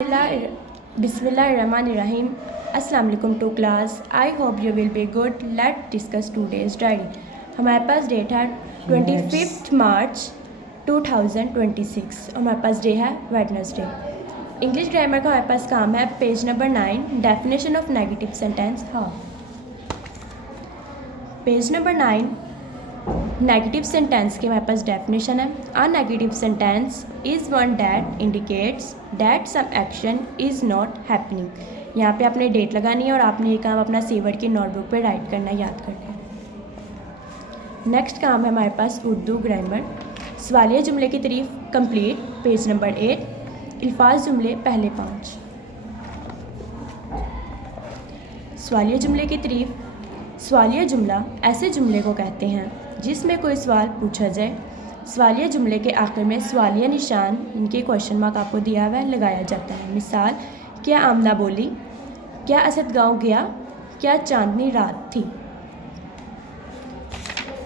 Bismillahirrahmanirrahim. Assalamu alaikum to class. I hope you will be good. Let's discuss today's diary. हमारे पास date है 25 मार्च 2026 और हमारे पास day है वेडनेसडे। इंग्लिश ग्रामर का हमारे पास काम है page number 9 definition of negative sentence. हाँ, पेज नंबर 9 नेगेटिव सेंटेंस की हमारे पास डेफिनेशन है। A negative sentence is one that indicates that some action is not happening. यहाँ पे आपने डेट लगानी है और आपने ये काम अपना सीवर्ड की नोटबुक पे राइट करना है याद करके। नेक्स्ट काम है हमारे पास उर्दू ग्रामर। सवालिया जुमले की तारीफ कंप्लीट, पेज नंबर 8। अल्फाज जुमले पहले 5। सवालिया जुमले की तारीफ। सवालिया जुमला ऐसे जुमले को कहते हैं जिसमें कोई सवाल पूछा जाए। सवालिया जुमले के आखिर में सवालिया निशान, इनके क्वेश्चन मार्क आपको दिया हुआ है, लगाया जाता है। मिसाल, क्या आमना बोली, क्या असद गाँव गया, क्या चांदनी रात थी।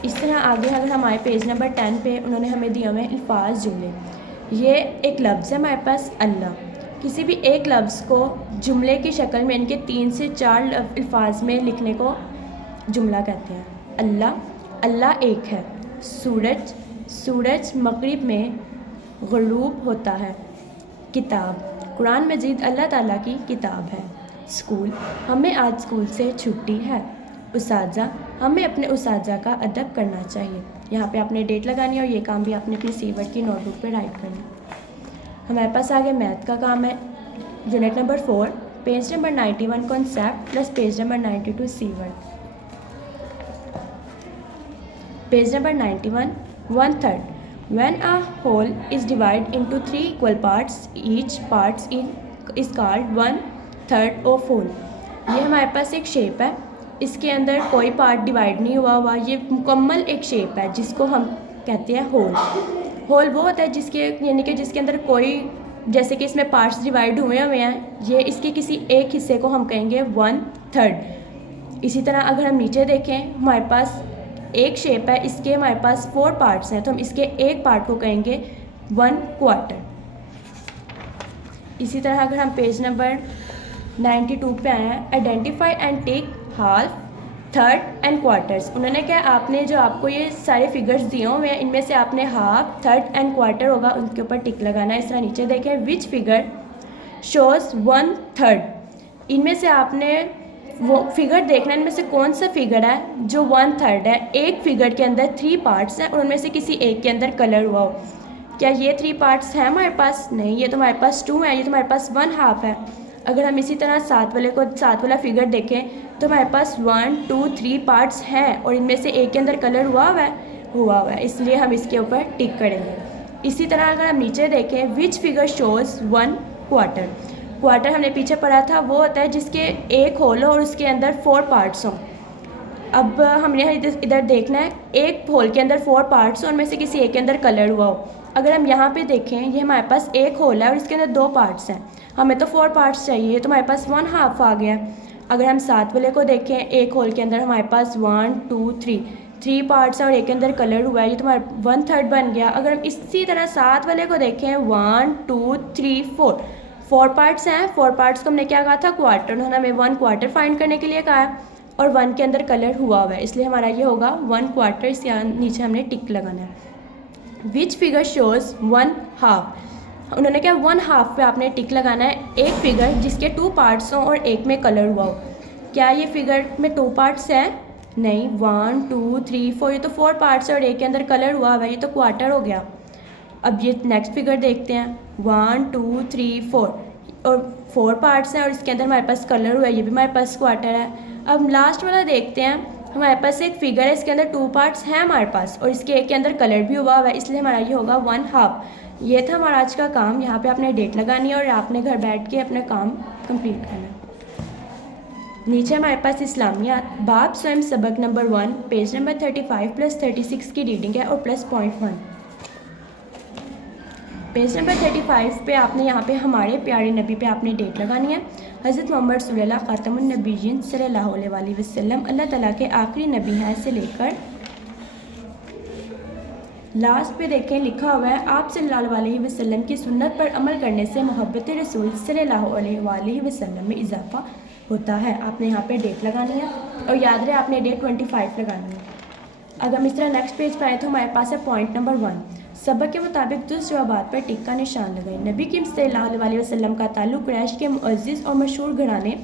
इस तरह आगे अगर हमारे पेज नंबर 10 पे उन्होंने हमें दिया हुआ है अल्फाज जुमले। ये एक लफ्ज़ है हमारे पास अल्लाह। किसी भी एक लफ्ज़ को जुमले की शक्ल में इनके 3 से 4 अल्फाज में लिखने को जुमला कहते हैं। अल्लाह, अल्लाह एक है। सूरज, सूरज मगरिब में गुरूब होता है। किताब, कुरान मजीद अल्लाह ताला की किताब है। स्कूल, हमें आज स्कूल से छुट्टी है। उसाजा, हमें अपने उसाजा का अदब करना चाहिए। यहाँ पे आपने डेट लगानी है और ये काम भी आपने अपने सीवर्ड की नोटबुक पे राइट करना है। हमारे पास आगे मैथ का काम है। Unit number 4, page number 91 concept plus page number 92 seaward. Page number 91 1/3 when a whole is divided into 3 equal parts each parts is called 1/3 of whole। ये हमारे पास एक शेप है, इसके अंदर कोई पार्ट डिवाइड नहीं हुआ, ये मुकम्मल एक शेप है जिसको हम कहते हैं होल। होल वो होता है जिसके यानी कि जिसके अंदर कोई, जैसे कि इसमें पार्ट्स डिवाइड हुए हैं, ये इसके किसी एक हिस्से को हम कहेंगे 1/3। इसी तरह अगर हम नीचे देखें, हमारे पास एक शेप है, इसके हमारे पास 4 पार्ट्स हैं, तो हम इसके एक पार्ट को कहेंगे 1/4। इसी तरह अगर हम पेज नंबर 92 पे आए हैं, identify and take half, third and quarters. उन्होंने क्या, आपने जो आपको ये सारे फिगर्स दिए हुए हैं, इनमें से आपने हाफ, थर्ड एंड क्वार्टर होगा, उनके ऊपर टिक लगाना है। इस तरह नीचे देखें, विच फिगर शोज़ 1/3। इनमें से आपने वो फिगर देखना है, इनमें से कौन सा फिगर है जो 1/3 है। एक फिगर के अंदर 3 पार्ट्स हैं और उनमें से किसी एक के अंदर कलर हुआ हो। क्या ये 3 पार्ट्स हैं हमारे पास? नहीं, ये तो हमारे पास 2 है, ये तो हमारे पास 1/2 है। अगर हम इसी तरह सात वाला फिगर देखें तो हमारे पास 1 2 3 पार्ट्स हैं और इनमें से एक के अंदर कलर हुआ हुआ है, इसलिए हम इसके ऊपर टिक करेंगे। इसी तरह अगर हम नीचे देखें, विच फिगर शोज़ 1/4। क्वार्टर हमने पीछे पढ़ा था, वो होता है जिसके एक होल हो और उसके अंदर 4 पार्ट्स हों। अब हमने इधर देखना है, एक होल के अंदर 4 पार्ट्स और उनमें से किसी एक के अंदर कलर हुआ हो। अगर हम यहाँ पे देखें, ये हमारे पास एक होल है और इसके अंदर 2 पार्ट्स हैं, हमें तो 4 पार्ट्स चाहिए, तो हमारे पास 1/2 आ गया। अगर हम सात वाले को देखें, एक होल के अंदर हमारे पास 1 2 3 पार्ट्स हैं और एक के अंदर कलर हुआ है, ये तो हमारा 1/3 बन गया। अगर हम इसी तरह सात वाले को देखें, 1 2 3 4 पार्ट्स हैं, 4 पार्ट्स को हमने क्या कहा था, क्वार्टर। उन्होंने हमें 1/4 फाइंड करने के लिए कहा है और 1 के अंदर कलर हुआ है, इसलिए हमारा ये होगा 1/4। इसके नीचे हमने टिक लगाना है। Which figure shows 1/2। उन्होंने क्या, 1/2 पे आपने टिक लगाना है। एक फिगर जिसके 2 पार्ट्स हों और एक में कलर हुआ हो। क्या ये फिगर में 2 पार्ट्स हैं? नहीं, 1 2 3 4, ये तो 4 पार्ट्स है और एक के अंदर कलर हुआ है, ये तो क्वार्टर हो गया। अब ये नेक्स्ट फिगर देखते हैं, 1 2 3 4 और 4 पार्ट्स हैं और इसके अंदर हमारे पास कलर हुआ है, ये भी हमारे पास क्वार्टर है। अब लास्ट वाला देखते हैं, हमारे पास एक फिगर है, इसके अंदर 2 पार्ट्स हैं हमारे पास और इसके एक के अंदर कलर भी हुआ है, इसलिए हमारा ये होगा 1/2। ये था हमारा आज का काम। यहाँ पे आपने डेट लगानी है और आपने घर बैठ के अपना काम कंप्लीट करना है। नीचे हमारे पास इस्लामियात बाब स्वयं सबक नंबर 1, पेज नंबर 35 प्लस 36 की रीडिंग है और प्लस .1। पेज नंबर 35 पे आपने यहाँ पे हमारे प्यारे नबी पे आपने डेट लगानी है। हज़रत मोहम्मद सल्लल्लाहु ख़ातमुन नबिय्यीन सल्लल्लाहु अलैहि वसल्लम अल्लाह ताला के आखिरी नबी हैं से लेकर लास्ट पे देखें लिखा हुआ है आप सल्लल्लाहु अलैहि वसल्लम की सुन्नत पर अमल करने से मोहब्बत रसूल सल्लल्लाहु अलैहि वसल्लम में इजाफा होता है। आपने यहाँ पे डेट लगानी है और याद रहे आपने डेट 25 लगानी है। अगर हम इस तरह नेक्स्ट पेज पर आए तो हमारे पास है पॉइंट नंबर 1, सबक के मुताबिक दुरुस्त जवाबात पर टिक का निशान लगाएं। नबी करीम सल्लल्लाहु अलैहि वसल्लम का ताल्लुक़ कुरैश के मुअज़्ज़िज़ और मशहूर घराने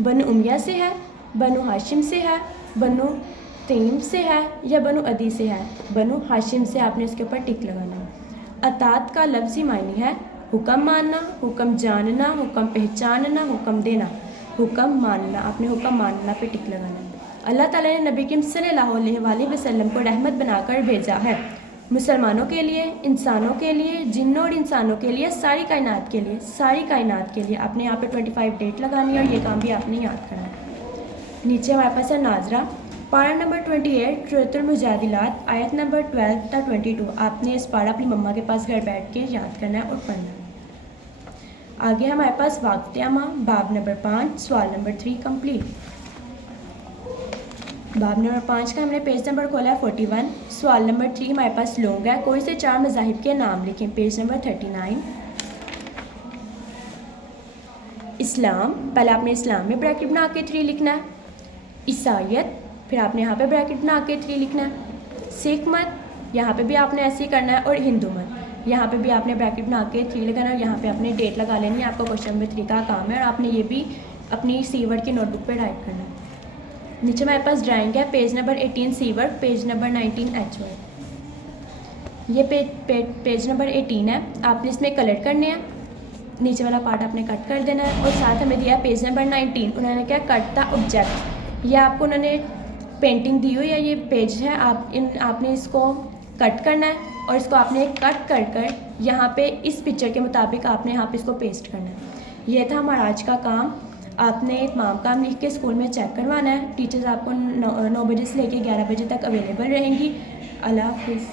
बनु उमैया से है, बनु हाशिम से है, बनु तैम से है या बनु अदी से है। बनु हाशिम से आपने इसके ऊपर टिक लगाना है। अतात का लफ्ज़ी मायने है हुक्म मानना, हुक्म जानना, हुक्म पहचानना, हुक्म देना। हुक्म मानना, आपने हुक्म मानना पे टिक लगाना है। अल्लाह ताला ने नबी करीम सल्लल्लाहु अलैहि वसल्लम को रहमत बनाकर भेजा है, मुसलमानों के लिए, इंसानों के लिए, जिन्नों और इंसानों के लिए, सारी कायनात के लिए, सारी कायनात के लिए। आपने यहाँ पे 25 डेट लगानी है और ये काम भी आपने याद करना है। नीचे हमारे पास है नाजरा, पारा नंबर 28 सूरतुल मुजादिलात आयत नंबर 12 तक 22। आपने इस पारा अपनी मम्मा के पास घर बैठ के याद करना है और पढ़ना है। आगे हमारे पास वाक़ियामा बाब नंबर 5 सवाल नंबर 3 कंप्लीट। बाब नंबर 5 का हमने पेज नंबर खोला है 41। सवाल नंबर 3 हमारे पास लोग है, कोई से 4 मज़ाहिब के नाम लिखें। Page number 39। इस्लाम, पहले आपने इस्लाम में ब्रैकेट बना के 3 लिखना है। ईसाइयत, फिर आपने यहाँ पे ब्रैकेट बना के 3 लिखना है। सिख मत, यहाँ पे भी आपने ऐसे ही करना है। और हिंदू मत, यहाँ पे भी आपने ब्रैकेट बना के 3 लगाना है और यहाँ पे आपने डेट लगा लेनी है। आपका क्वेश्चन नंबर 3 का काम है और आपने ये भी अपनी सी वर्ड की नोटबुक पे राइट करना है। नीचे हमारे पास ड्राइंग है, page number 18 C word, page number 19 H word. ये पेज नंबर 18 है, आपने इसमें कलर करने हैं। नीचे वाला पार्ट आपने कट कर देना है और साथ हमें दिया पेज नंबर 19। उन्होंने क्या कट द ऑब्जेक्ट, ये आपको उन्होंने पेंटिंग दी हुई है, ये पेज है, आपने इसको कट करना है और इसको आपने कट कर कर यहाँ पे इस पिक्चर के मुताबिक आपने यहाँ पे इसको पेस्ट करना है। ये था हमारा आज का काम। आपने तमाम काम लिख के स्कूल में चेक करवाना है। टीचर्स आपको 9 बजे से लेकर 11 बजे तक अवेलेबल रहेंगी। अल्लाह हाफिज़।